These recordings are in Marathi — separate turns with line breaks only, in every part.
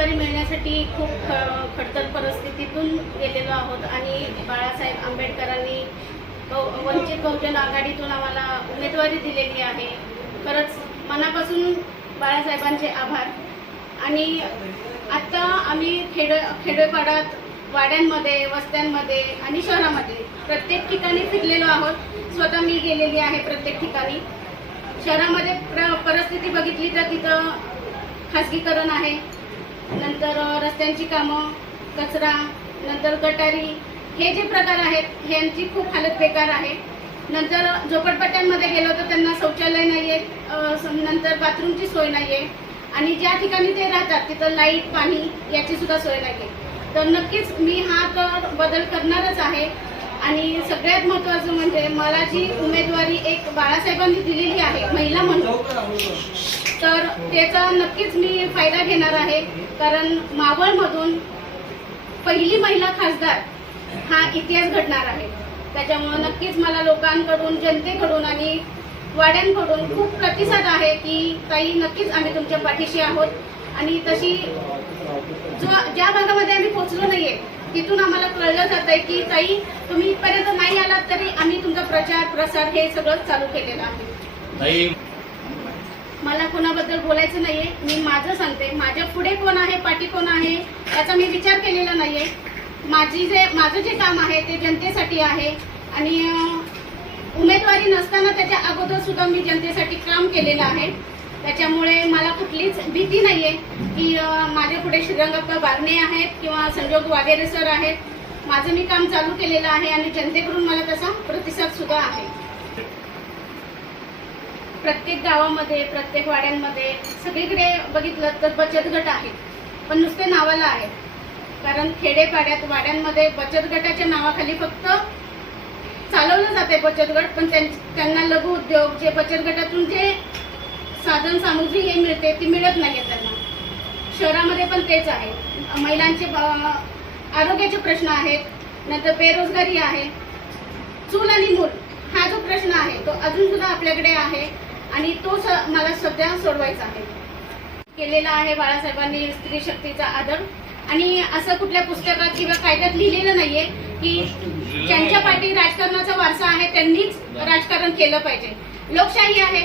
उमेदवारी मिळण्यासाठी खूप ख- खडतर परिस्थितीतून गेलेलो आहोत आणि बाळासाहेब आंबेडकरांनी वंचित बहुजन आघाडीतून आम्हाला उमेदवारी दिलेली आहे. खरंच मनापासून बाळासाहेबांचे आभार. आणि आत्ता आम्ही खेड खेडेपाड्यात वाड्यांमध्ये वस्त्यांमध्ये आणि शहरामध्ये प्रत्येक ठिकाणी फिरलेलो आहोत. स्वतः मी गेलेली आहे प्रत्येक ठिकाणी. शहरामध्ये प्र परिस्थिती बघितली तर तिथं खासगीकरण आहे. नंतर रस्त्यांची कामं कचरा नंतर गटारी हे जे प्रकार आहेत ह्यांची खूप हालत बेकार आहे. नंतर झोपडपट्ट्यांमध्ये गेलो तर त्यांना शौचालय नाही आहे नंतर बाथरूमची सोय नाही आहे आणि ज्या ठिकाणी ते राहतात तिथं लाइट पाणी याची सुद्धा सोय नाही आहे तर नक्कीच मी हा तर बदल करणारच आहे. आणि सगळ्यात महत्त्वाचं म्हणजे मला जी उमेदवारी एक बाळासाहेबांनी दिलेली आहे महिला म्हणून तर त्याचा नक्कीच मी फायदा घेणार आहे. कारण मावळमधून पहिली महिला खासदार हा इतिहास घडणार आहे. त्याच्यामुळं नक्कीच मला लोकांकडून जनतेकडून आणि वाड्यांकडून खूप प्रतिसाद आहे की ताई नक्कीच आम्ही तुमच्या पाठीशी आहोत. आणि तशी जो ज्या भागामध्ये आम्ही पोचलो नाहीये तिथून आम्हाला कळलं जात आहे की ताई तुम्ही इथपर्यंत नाही आलात तरी आम्ही तुमचा प्रचार प्रसार हे सगळं चालू केलेलं आहे.
ताई
मला कोणाबद्दल बोलायचं नाहीये. मी माझं सांगते. माझ्या पुढे कोण आहे पाठी कोण आहे याचा मी विचार केलेला नाहीये. माझी जे माझं जे काम आहे ते जनतेसाठी आहे. आणि उमेदवारी नसताना त्याच्या अगोदर सुद्धा मी जनतेसाठी काम केलेलं आहे. त्याच्यामुळे मला कुठलीच भीती नाहीये की माझ्या पुढे श्रीरंगप्पा बारणे आहेत किंवा संजोग वागेरे सर आहेत. माझं मी काम चालू केलेलं आहे आणि जनतेकडून मला तसा प्रतिसाद सुद्धा आहे. प्रत्येक गावामध्ये प्रत्येक वाड्यांमध्ये सगळीकडे बघितलं तर बचत गट आहेत. पण नुसते नावाला आहेत. कारण खेडेपाड्यात वाड्यांमध्ये बचत गटाच्या नावाखाली फक्त चालवलं जाते बचत गट पण त्यां- त्यांना लघु उद्योग जे बचत गटातून जे साधन सामुग्री हे मिळते ती मिळत नाहीये त्यांना. शहरामध्ये पण तेच आहे. महिलांचे आरोग्याचे प्रश्न आहेत नंतर बेरोजगारी आहे. चूल आणि मूल हा जो प्रश्न आहे तो अजून सुद्धा आपल्याकडे आहे. आणि तो स- मला सध्या सोडवायचा आहे. केलेला आहे बाळासाहेबांनी स्त्री शक्तीचा आदर. आणि असं कुठल्या पुस्तकात किंवा कायद्यात लिहिलेलं नाहीये की ज्यांच्या पाठी राजकारणाचा वारसा आहे त्यांनीच राजकारण केलं पाहिजे. लोकशाही आहे.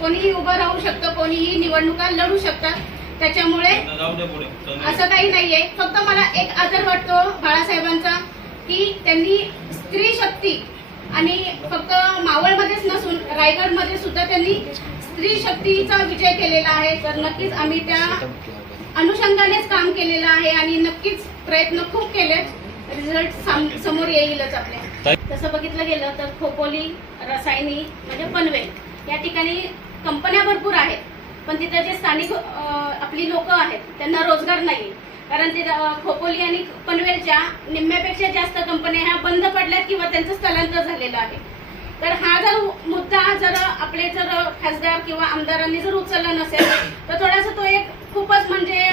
कोणीही उभं राहू शकतं कोणीही निवडणुका लढू शकतात. त्याच्यामुळे असं काही नाहीये. फक्त मला एक आदर वाटतो बाळासाहेबांचा की त्यांनी स्त्री शक्ती आणि फक्त रायगडमध्ये सुद्धा त्यांनी स्त्री शक्तीचा विजय केलेला आहे. तर नक्कीच आम्ही त्या अनुषंगानेच काम केलेलं आहे आणि नक्कीच प्रयत्न खूप केले रिझल्ट समोर येईलच आपल्या. तसं बघितलं गेलं तर खोपोली रसायनी म्हणजे पनवेल या ठिकाणी कंपन्या भरपूर आहेत. पण तिथं जे स्थानिक आपली लोक आहेत त्यांना रोजगार नाही कारण ते खोपोली आणि पनवेलच्या निम्म्यापेक्षा जास्त कंपन्या ह्या बंद पडल्यात किंवा त्यांचं स्थलांतर झालेलं आहे. तर हा जर मुद्दा जर आपले जर खासदार किंवा आमदारांनी जर उचलला नसेल तर थोडासा तो एक खूपच म्हणजे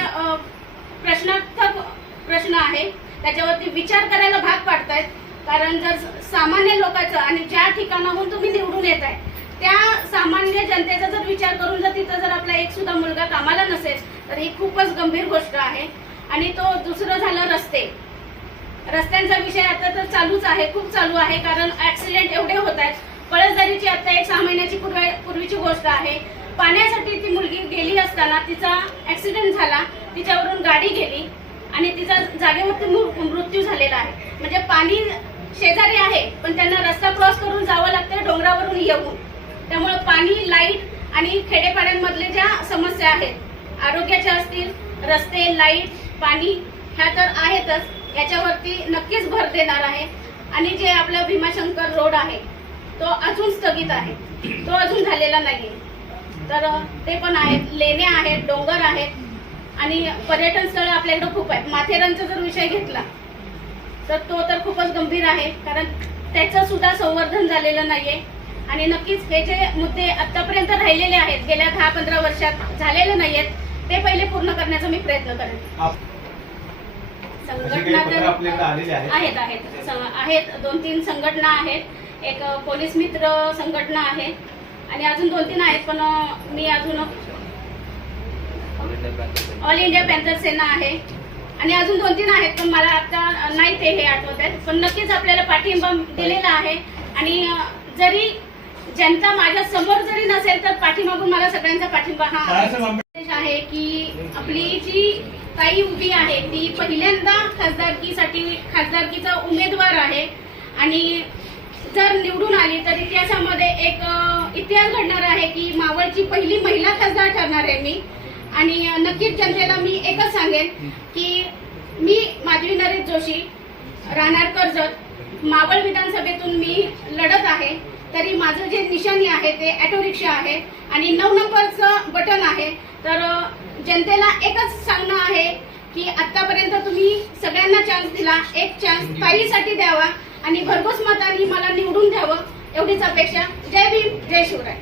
प्रश्नार्थक प्रश्न आहे. त्याच्यावरती विचार करायला भाग पाडतायत. कारण जर सामान्य लोकांचं आणि ज्या ठिकाणाहून तुम्ही निवडून येत आहे त्या सामान्य जनतेचा जर विचार करून जर तिथं जर आपला एक सुद्धा मुलगा कामाला नसेल तर ही खूपच गंभीर गोष्ट आहे. आणि तो दुसरं झालं रस्ते. रस्त्यांचा विषय आता तर चालूच आहे खूप चालू आहे कारण ऍक्सिडेंट एवढे होत आहेत. पळसदारीची आता एक सहा महिन्याची पूर्वी पूर्वीची गोष्ट आहे. पाण्यासाठी ती मुलगी गेली असताना तिचा ऍक्सिडेंट झाला तिच्यावरून गाडी गेली आणि तिचा जागेवरती मृ- मृत्यू झालेला आहे. म्हणजे पाणी शेजारी आहे पण त्यांना रस्ता क्रॉस करून जावं लागतं डोंगरावरून येऊन. त्यामुळे पाणी लाइट आणि खेडेपाड्यांमधले ज्या समस्या आहेत आरोग्याच्या असतील रस्ते लाइट पाणी ह्या तर आहेतच. याच्यावरती नक्कीच भर देणार आहे. आणि जे आपलं भीमाशंकर रोड आहे तो अजून स्थगित आहे. तो अजून झालेला नाही तर ते पण आहेत. लेण्या आहेत डोंगर आहेत. आणि पर्यटन स्थळ आपल्याकडे खूप आहेत. माथेरानचा जर विषय घेतला तर तो तर खूपच गंभीर आहे. कारण त्याचं सुद्धा संवर्धन झालेलं नाहीये. आणि नक्कीच हे जे मुद्दे आतापर्यंत राहिलेले आहेत गेल्या दहा पंधरा वर्षात झालेले नाहीयेत ते पहिले पूर्ण करण्याचा मी प्रयत्न करेन. संघटना तर
आहेत?
आहेत आहेत. स- आहेत. दोन तीन संघटना आहेत. एक पोलीस मित्र संघटना आहे. आणि अजून दोन तीन आहेत पण मी अजून ऑल इंडिया पॅन्थर सेना आहे. आणि अजून दोन तीन आहेत पण मला आता नाही ते हे आठवत आहेत. पण नक्कीच आपल्याला पाठिंबा दिलेला आहे. आणि जरी जनता माझ्यासमोर जरी नसेल तर पाठीमागून मला सगळ्यांचा पाठिंबा हा आहे. की आपली जी ताई उभी आहे ती पहिल्यांदा खासदारकीसाठी खासदारकीचा उमेदवार आहे. आणि जर निवडून आली तर इतिहासामध्ये एक इतिहास घडणार आहे की मावळची पहिली महिला खासदार ठरणार आहे मी. आणि नक्कीच जनतेला मी एकच सांगेन की मी माधवी नरेश जोशी राहणार कर्जत. मावळ विधानसभेतून मी लढत आहे. तरी माझं जे निशाणी आहे ते ऑटो रिक्षा आहे आणि नऊ नंबरचं बटन आहे. तर जनतेला एकच सांगणं आहे की आतापर्यंत तुम्ही सगळ्यांना चान्स दिला. एक चान्स ताईसाठी द्यावा आणि भरघोस मतांनी मला निवडून द्यावं एवढीच अपेक्षा. जय भीम जय शिवराय.